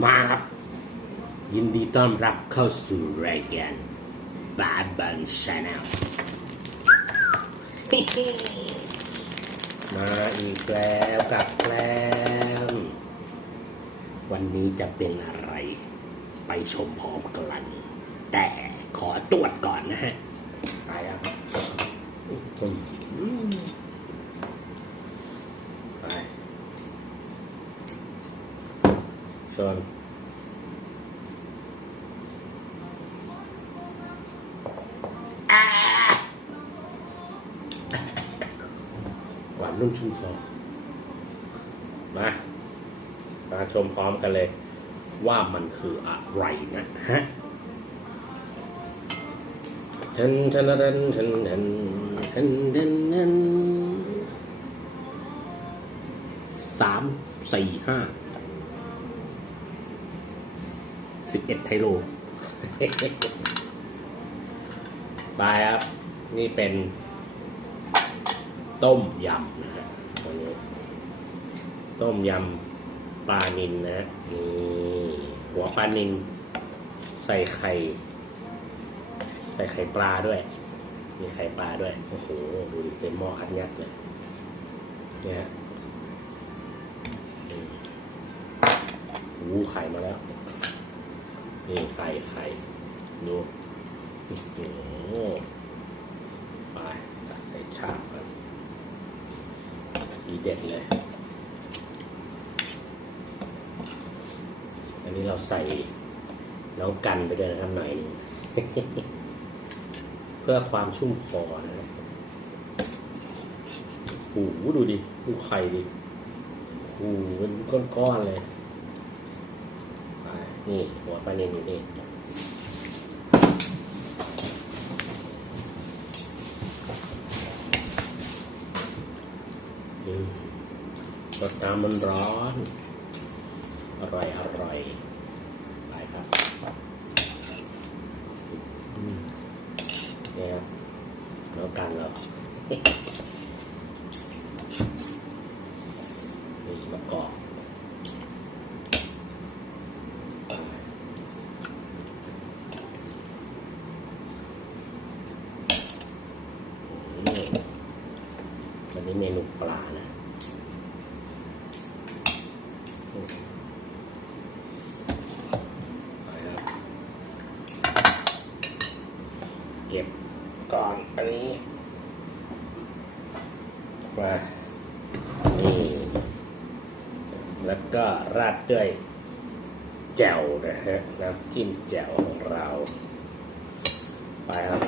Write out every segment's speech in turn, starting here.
มาครับ ยินดีต้อนรับเข้าสู่รายการบาบันชาแนลมาอีกแล้วกับแกล้มวันนี้จะเป็นอะไร ไปชมพร้อมกัน แต่ขอตรวจก่อนนะฮะ ไปแล้วครับอืมไป ชนอ่าหวานนุ่มชุ่มคอมามาชมพร้อมกันเลย ว่ามันคืออะไรนะฮะทันทันทันทันทันทันทันทันสามสี่ห้า สิบเอ็ดไทโลไปครับ นี่เป็นต้มยำนะฮะวันนี้ ต้มยำปลานินนะฮะนี่หัวปลานิน ใส่ไข่ ใส่ไข่ปลาด้วย มีไข่ปลาด้วย โอ้โห ดูดิเต็มหม้อคัดยัดเลยเนี่ยฮะโอ้โหไข่มาแล้ว นี่ไข่ไข่ดูโอ้โหไปตักใส่ชามกันทีเด็ดเลย อันนี้เราใส่แล้วกันไปด้วยนะครับหน่อยหนึงเพื่อความชุ่มคอนะครับโอ้โหดูดิ ดูไข่ดิโอ้โหเป็นก้อนๆเลย นี่หัวปลาเนนอยู่นี่รสน้ำมันร้อน อร่อย อร่อย ไปครับเนี่ยแล้วกันเรานี่มะกอกไปอืมวันนี้ เมนูปลานะเก็บก่อนอันนี้มานี่แล้วก็ราดด้วยแจ่วนะฮะน้ำจิ้มแจ่วของเรา ไปครับ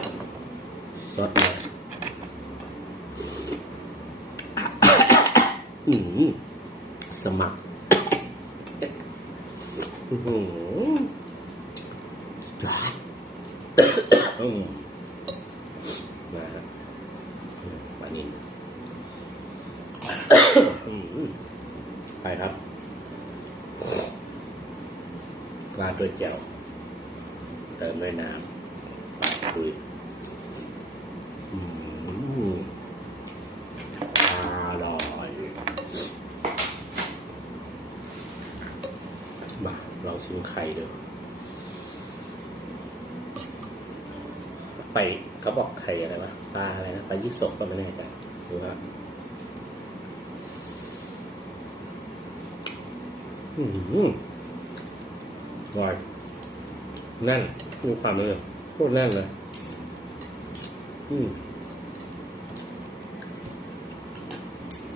สดมา อืมสมัครอืมนะฮะปานินไปครับราดด้วยแจ่วเติมด้วยน้ำปลาคุยอืมอร่อยมาลอง ชิมไข่ดูไปเขาบอกไข่อะไรวะปลาอะไรนะปลายี่สกก็ไม่แน่ใจดูครับอืมอร่อยแน่นมีความเลยโคตรแน่นเลย อืม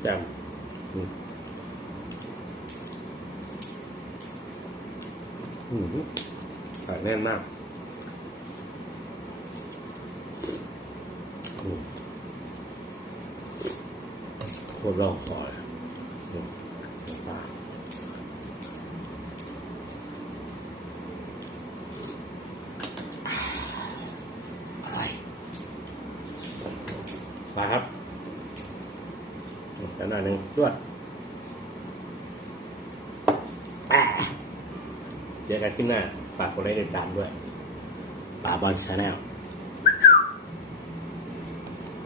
แจ่มอืม อืมไข่แน่นมากอืมโคตรรองคอยอืมปลาอะไรปลาครับแล้วหน่อยหนึ่งด้วยอ่า เดี๋ยวกันขึ้นหน้า ฝากกดไลค์ติดตามด้วยป่าบอลชาแนล